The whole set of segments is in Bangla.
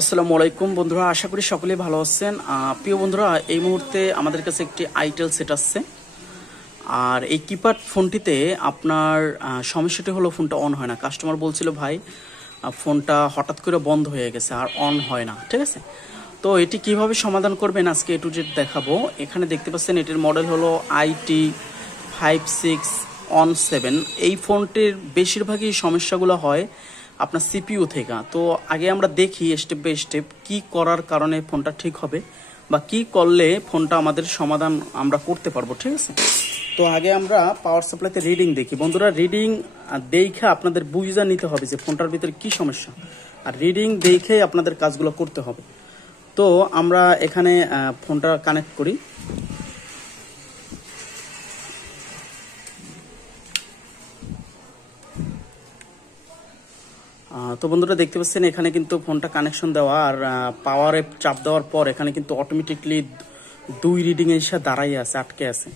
আসসালামু আলাইকুম বন্ধুরা, আশা করি সকলেই ভালো আছেন। প্রিয় বন্ধুরা, এই মুহূর্তে আমাদের কাছে একটি আইটেল সেট আসছে। আর এই কিপ্যাড ফোনটিতে আপনার সমস্যাটি হলো ফোনটা অন হয় না। কাস্টমার বলছিল ভাই ফোনটা হঠাৎ করে বন্ধ হয়ে গেছে আর অন হয় না, ঠিক আছে। তো এটি কিভাবে সমাধান করবেন আজকে A to Z দেখাবো। এখানে দেখতে পাচ্ছেন এটির মডেল হলো IT5617। এই ফোনটির বেশিরভাগই সমস্যাগুলো হয় আপনার সিপিইউ থেকে। তো আগে আমরা দেখি স্টেপ বাই স্টেপ কি করার কারণে ফোনটা ঠিক হবে বা কি করলে ফোনটা আমাদের সমাধান আমরা করতে পারবো, ঠিক আছে। তো আগে আমরা পাওয়ার সাপ্লাইতে রিডিং দেখি বন্ধুরা। রিডিং দেখে আপনাদের বুঝে নিতে হবে যে ফোনটার ভিতরে কি সমস্যা, আর রিডিং দেখে আপনাদের কাজগুলো করতে হবে। তো আমরা এখানে ফোনটা কানেক্ট করি। তো বন্ধুরা দেখতে পাচ্ছেন এখানে কিন্তু ফোনটা কানেকশন দেওয়া, আর পাওয়ারে চাপ দেওয়ার পর এখানে কিন্তু অটোমেটিকলি 2 রিডিং এসে দাঁড়াই আছে, আটকে আছে।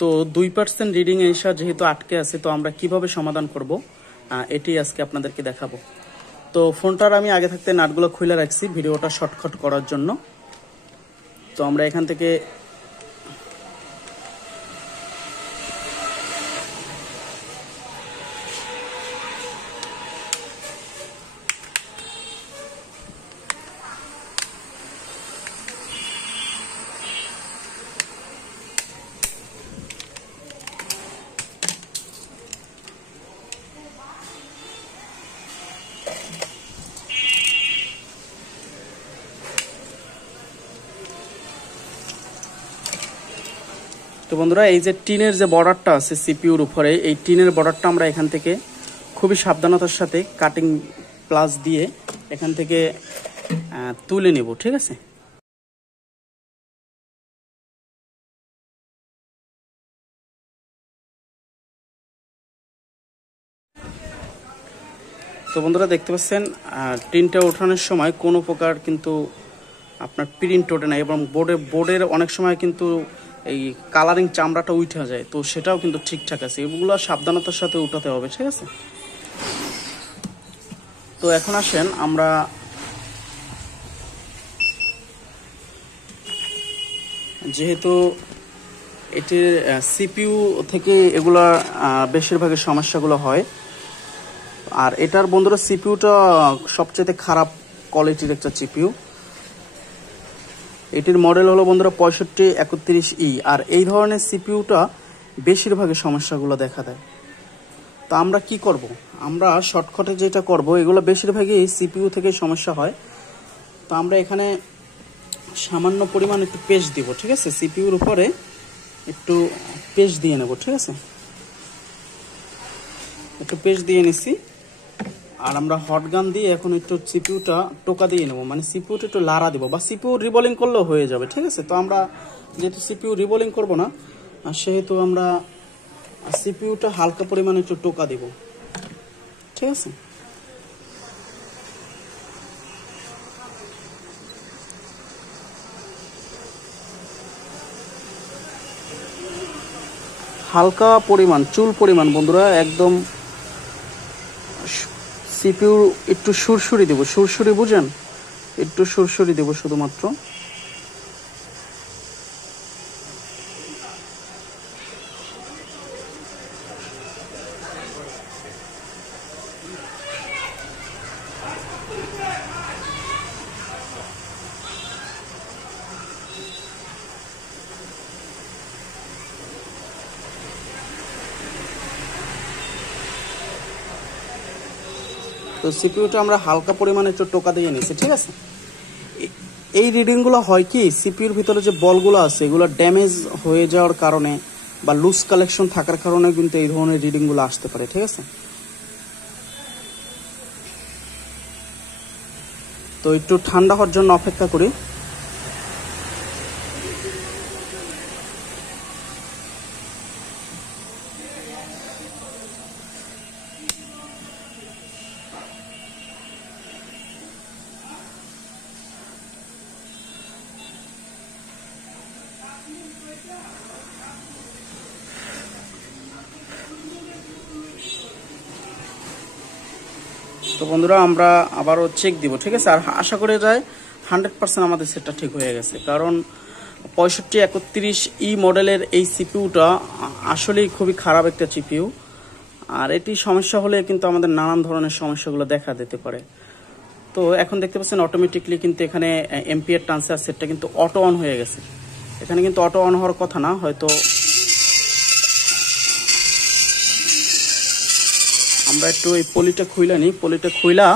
তো 2% রিডিং এসে যেহেতু আটকে আছে, তো আমরা কিভাবে সমাধান করব এটি আজকে আপনাদেরকে দেখাবো। তো ফোনটার আমি আগে থাকতে নাটগুলো খুলে রাখছি ভিডিওটা শর্টকাট করার জন্য। তো আমরা এখান থেকে তো বন্ধুরা, এই যে টিনের যে বর্ডারটা আছে সিপিইউর উপরে, এই টিনের বর্ডারটা আমরা এখান থেকে খুবই সাবধানতার সাথে কাটিং প্লাস দিয়ে এখান থেকে তুলে নেব, ঠিক আছে। তো বন্ধুরা দেখতে পাচ্ছেন টিনটা ওঠানোর সময় কোনো প্রকার কিন্তু আপনার প্রিন্ট ওঠে না, এবং বোর্ডের অনেক সময় কিন্তু এই কালারিং চামড়াটা উঠে যায়, তো সেটাও কিন্তু ঠিকঠাক আছে। এগুলো সাবধানতার সাথে উঠাতে হবে, ঠিক আছে। তো এখন আসেন আমরা যেহেতু এটির সিপিইউ থেকে এগুলা বেশিরভাগই সমস্যাগুলো হয়, আর এটার বন্ধুরা সিপিইউটা সবচেয়ে খারাপ কোয়ালিটির একটা সিপিইউ। এটির মডেল হলো বন্ধুরা 6531E। আর এই ধরনের সিপিইউটা বেশিরভাগই সমস্যাগুলো দেখা দেয়। তো আমরা কি করব? আমরা শর্টকাটে যেটা করব, এগুলো বেশিরভাগই সিপিইউ থেকে সমস্যা হয়। তো আমরা এখানে সামান্য পরিমাণ একটু পেস্ট দিব, ঠিক আছে। সিপিইউর উপরে একটু পেস্ট দিয়ে নেব, ঠিক আছে। একটু পেস্ট দিয়ে নিছি, আর আমরা হট গান দিয়ে এখন একটু সিপিইউটা টোকা দিয়ে নেব, মানে সিপিইউটা একটু লাড়া দিব, বা সিপিইউ রিবোলিং করলেও হয়ে যাবে, ঠিক আছে। তো আমরা যেহেতু সিপিইউ রিবোলিং করব না, সেহেতু আমরা সিপিইউটা হালকা পরিমাণে একটু টোকা দিব, ঠিক আছে। হালকা পরিমাণ, চুল পরিমাণ বন্ধুরা, একদম সিপিইউ একটু সুরসুরি দেব, সুরসুরি বুঝেন, একটু সুরসুরি দেব শুধুমাত্র। তো সিপিইউটা আমরা হালকা পরিমাণে একটু টোকা দিয়ে নিয়েছি, ঠিক আছে। এই রিডিংগুলো হয় কি, সিপিইউর ভিতরে যে বলগুলো আছে এগুলো ড্যামেজ হয়ে যাওয়ার কারণে বা লুজ কালেকশন থাকার কারণে কিন্তু এই ধরনের রিডিংগুলো আসতে পারে, ঠিক আছে। তো একটু ঠান্ডা হওয়ার জন্য অপেক্ষা করি। তো বন্ধুরা আমরা আবারও চেক দিব, ঠিক আছে। আর আশা করে যায় 100% আমাদের সেটটা ঠিক হয়ে গেছে, কারণ 6531 মডেলের এই সিপিইউটা আসলেই খুবই খারাপ একটা সিপিইউ। আর এটি সমস্যা হলে কিন্তু আমাদের নানান ধরনের সমস্যাগুলো দেখা দিতে পারে। তো এখন দেখতে পাচ্ছেন অটোমেটিকলি কিন্তু এখানে এম্পিয়ার ট্রান্সফার সেটটা কিন্তু অটো অন হয়ে গেছে। এখানে কিন্তু অটো অন হওয়ার কথা না, হয়তো আমরা একটু এই পলিটা খুইলা নিই, পলিটা খুইলা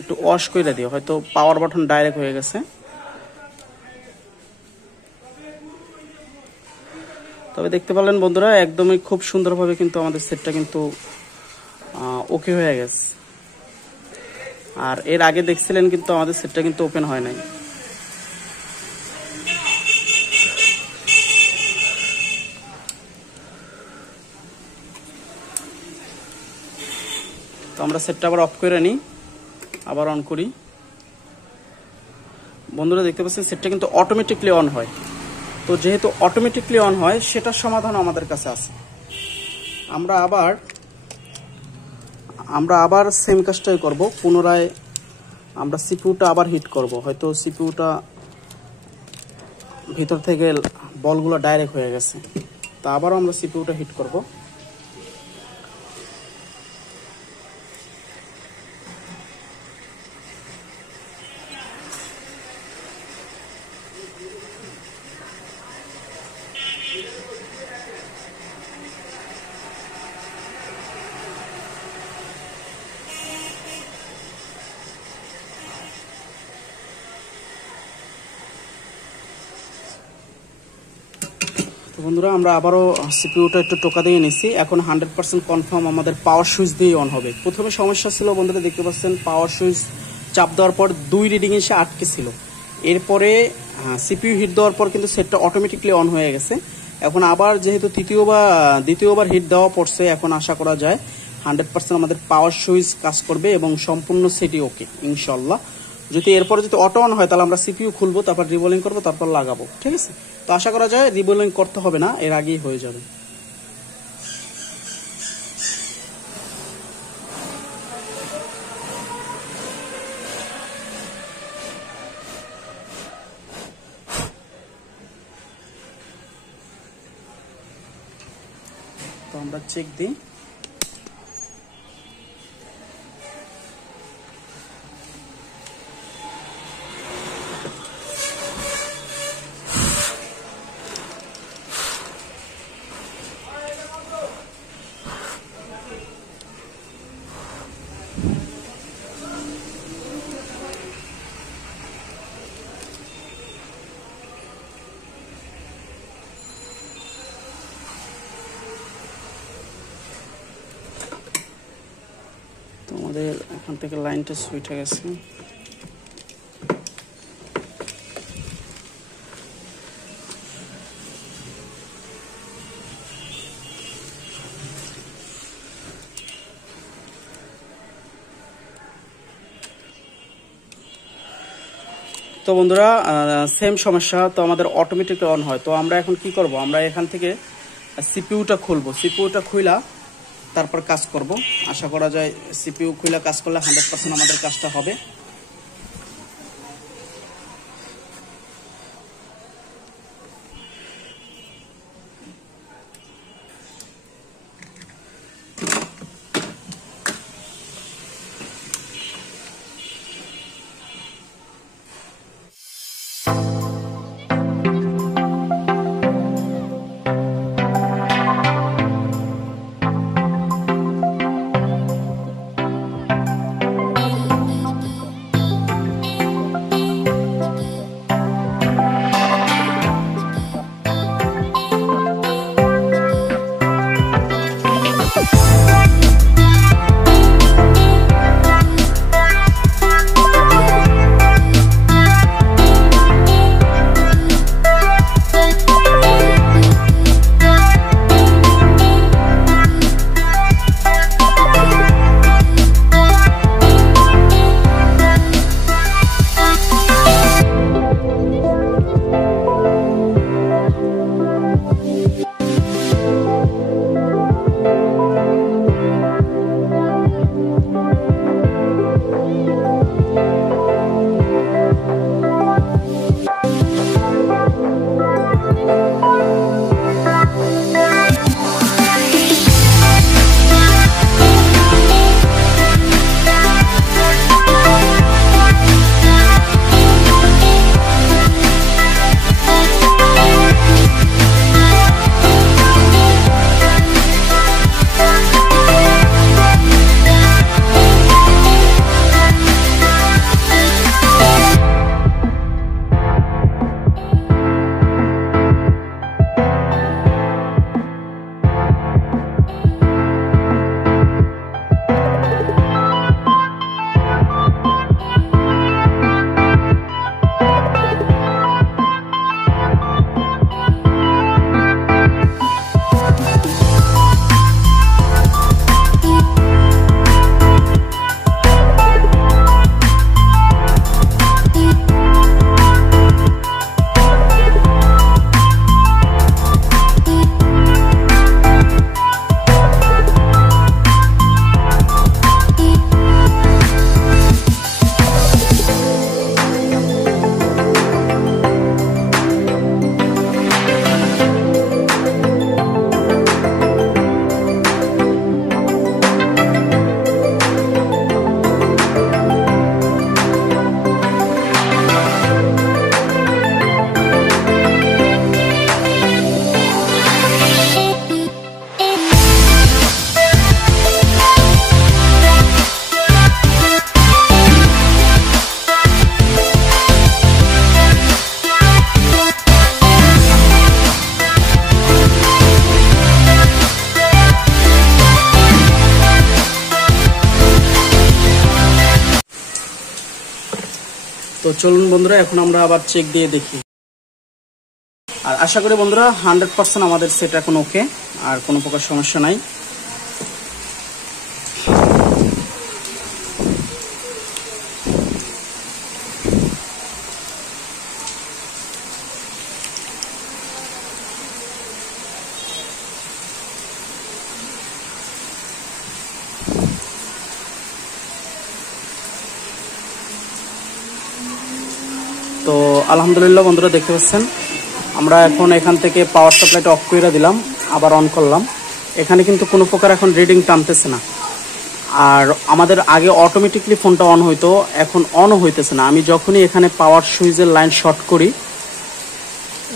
একটু ওয়াশ করে দিই, হয়তো পাওয়ার বাটন ডাইরেক্ট হয়ে গেছে। তবে দেখতে পেলেন বন্ধুরা, একদমই খুব সুন্দরভাবে কিন্তু আমাদের সেটটা কিন্তু ওকে হয়ে গেছে। আর এর আগে দেখছিলেন কিন্তু আমাদের সেটটা কিন্তু ওপেন হয় নাই। তো আমরা সেটটা আবার অফ করে নিই, আবার অন করি। বন্ধুরা দেখতে পাচ্ছেন সেটটা কিন্তু অটোমেটিকলি অন হয়। তো যেহেতু অটোমেটিকলি অন হয়, সেটার সমাধান আমাদের কাছে আছে। আমরা আবার সেম কাজটাই করব। পুনরায় আমরা সিপিইউটা আবার হিট করব। হয়তো সিপিইউটা ভিতর থেকে বলগুলো ডাইরেক্ট হয়ে গেছে, তা আবারও আমরা সিপিইউটা হিট করব। বন্ধুরা আমরা আবারও সিপিইউটা একটু টোকা দিয়ে নিছি। এখন 100% কনফার্ম আমাদের পাওয়ার সুইচ দিয়ে অন হবে। প্রথমে সমস্যা ছিল বন্ধুরা, দেখতে পাচ্ছেন পাওয়ার সুইচ চাপ দেওয়ার পর 2 রিডিং এসে আটকে ছিল। এরপরে সিপিইউ হিট দেওয়ার পর কিন্তু সেটটা অটোমেটিকলি অন হয়ে গেছে। এখন আবার যেহেতু দ্বিতীয়বার হিট দেওয়া পড়ছে, এখন আশা করা যায় 100% আমাদের পাওয়ার সুইচ কাজ করবে এবং সম্পূর্ণ সেটই ওকে ইনশাল্লাহ। যদি এরপরে যদি অটো অন হয়, তাহলে আমরা সিপিইউ খুলবো, তারপর রিবোলিং করবো, তারপর লাগাবো, ঠিক আছে। তো আশা করা যায় রিবোলিং করতে হবে না, এর আগেই হয়ে যাবে। তো আমরা চেক দিই। তো আমাদের এখান থেকে লাইনটা সুইট হয়ে গেছে। তো বন্ধুরা সেম সমস্যা, তো আমাদের অটোমেটিক অন হয়। তো আমরা এখন কি করব, আমরা এখান থেকে সিপিইউটা খুলবো। সিপিইউটা খুইলা তারপর কাজ করব। আশা করা যায় সিপিইউ খুইলা কাজ করলে 100% আমাদের কাজটা হবে। তো চলুন বন্ধুরা, এখন আমরা আবার চেক দিয়ে দেখি। আর আশা করি বন্ধুরা 100% আমাদের সেট এখন ওকে, আর কোনো প্রকার সমস্যা নাই। তো আলহামদুলিল্লাহ বন্ধুরা, দেখতে পাচ্ছেন আমরা এখন এখান থেকে পাওয়ার সাপ্লাইটা অফ করে দিলাম, আবার অন করলাম। এখানে কিন্তু কোনো প্রকার এখন রিডিং টানতেছে না। আর আমাদের আগে অটোমেটিকলি ফোনটা অন হইতো, এখন অনও হইতেছে না। আমি যখনই এখানে পাওয়ার সুইচের লাইন শর্ট করি,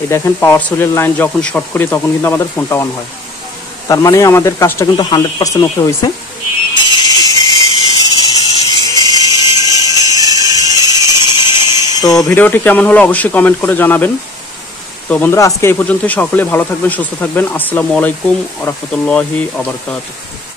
এই দেখেন পাওয়ার সুইচের লাইন যখন শর্ট করি তখন কিন্তু আমাদের ফোনটা অন হয়। তার মানে আমাদের কাজটা কিন্তু 100% ওকে হয়েছে। তো ভিডিওটি কেমন হলো অবশ্যই কমেন্ট করে জানাবেন। তো বন্ধুরা, আজকে এই পর্যন্তই। সকলে ভালো থাকবেন, সুস্থ থাকবেন। আসসালামু আলাইকুম ওয়া রাহমাতুল্লাহি ওয়া বারাকাতুহু।